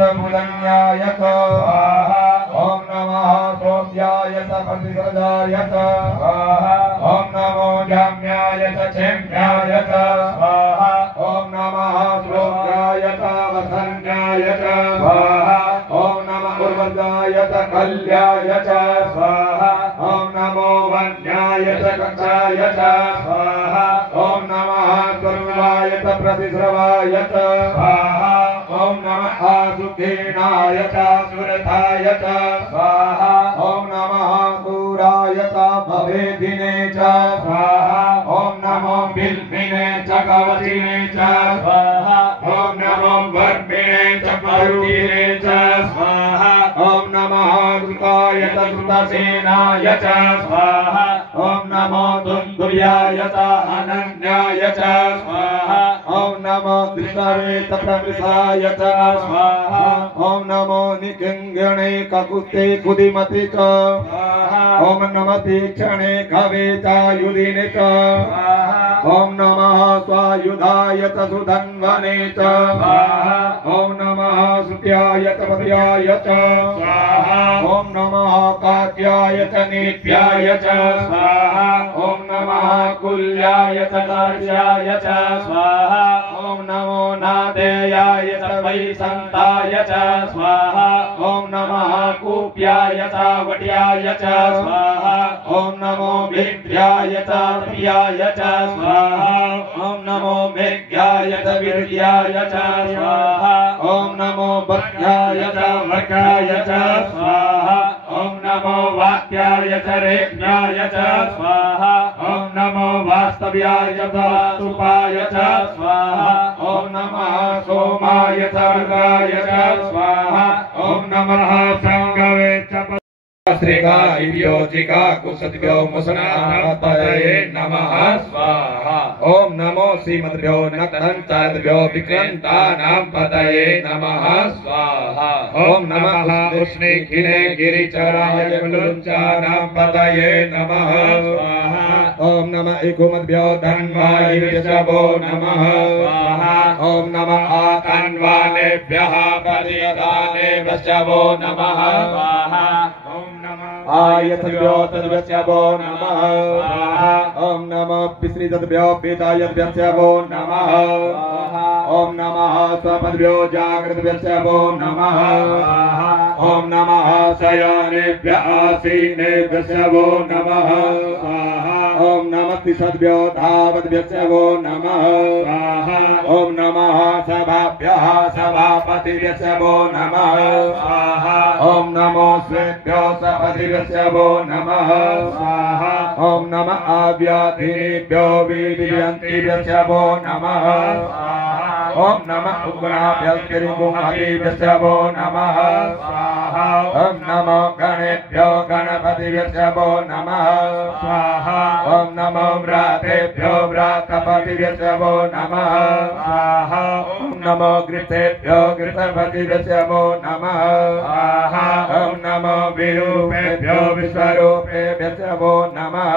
बुधन्याय स्वाहा ओम नमः सोम्याय प्रतिसृजाय स्वाहा ओम नमो जाम्याय क्षेम्याय स्वाहा ओम नमः श्लोकाय वसन्याय स्वाहा ओम नमः उर्वजाय कल्याय स्वाहा ओम नमो वन्याय कक्षाय स्वाहा ओम नमः सर्वाय प्रतिश्रवाय स्वाहा ओम नमः सुखेनाय सुरथाय स्वाहा ओम नमः सूराय भवेदिने स्वाहा ओम नमो बिल्बिने कवचिने स्वाहा ओम नमो वर्मिणे परुदिने स्वाहा ओम नमः कृताय कृतसेनाय स्वाहा ओम नमो दुन्दुर्याय अनन्याय स्वाहा ओम नमो कृष्णाय प्रविशाय स्वाहा ओम नमो निकिंगणे ककुते कुदिमति स्वाहा ओम नमः तीक्षणे कवेतायुधिने स्वाहा ओम नमः स्वायुधाय सुधन्वने स्वाहा ओम नमः सुत्याय पद्याय स्वाहा ओम नमः कात्याय नेत्याय स्वाहा ओम नमः कुल्याय कार्याय स्वाहा ओम नमो नादेयाय वैसन्ताय स्वाहा ओम नमः कूप्याय वट्याय स्वाहा ओम नमो विद्याय प्रियाय स्वाहा ओम नमो मेघ्याय वीर्याय स्वाहा ओम नमो भक्त्याय वर्गाय स्वाहा ओम नमो वाक्याय रेज्ञाय स्वाहा ओम नमो वास्तव्याय वास्तुपाय स्वाहा ओम नमः सोमाय सर्गाय स्वाहा ओम नमः संगवे श्रीका कुशद्भ्यो मुसनापतये नमः स्वाहा ओम नमो श्रीमद्भ्यो नक्तंताभ्यो विक्रंतानां पतये नमः स्वाहा ओम नमः उष्णीखिने गिरिचराय कुलुंचानां पतये नमः स्वाहा ओम नमः इकुमद्भ्यो धन्वायिभ्यो नमः स्वाहा ओम नमः आतन्वानेभ्यः परिदानेभ्यो नमः स्वाहा आयतभ्यो तद्भ्यो नमः स्वाहा ओम नमः पितृभ्यो पितायभ्यो नमः स्वाहा ओम नमः स्वपद्भ्यो जागृतभ्यो नमः स्वाहा ओम नमः शयनेभ्यः आसीनेभ्यो नमः स्वाहा ओम नमः तिसद्भ्यो धावद्भ्यो नमः स्वाहा ओम नमः सभाभ्यः सभापतिभ्यो नमः स्वाहा ओम नमो स्वेभ्यो सपतिभ्यो नमः स्वाहा ओम नमः आव्याधिभ्यो विद्यन्तिभ्यो नमः स्वाहा ओम नमः उग्राभ्यो नमः स्वाहा ओम नमो गणेभ्यो गणपतिभ्यो नमः स्वाहा ओम नमो व्रातेभ्यो व्रातपतिभ्यो नमः स्वाहा ओम नमो घृतेभ्यो घृतपतिभ्यो नमः स्वाहा ओम नमो विरूपेभ्यो विश्वरूपेभ्यो नमः।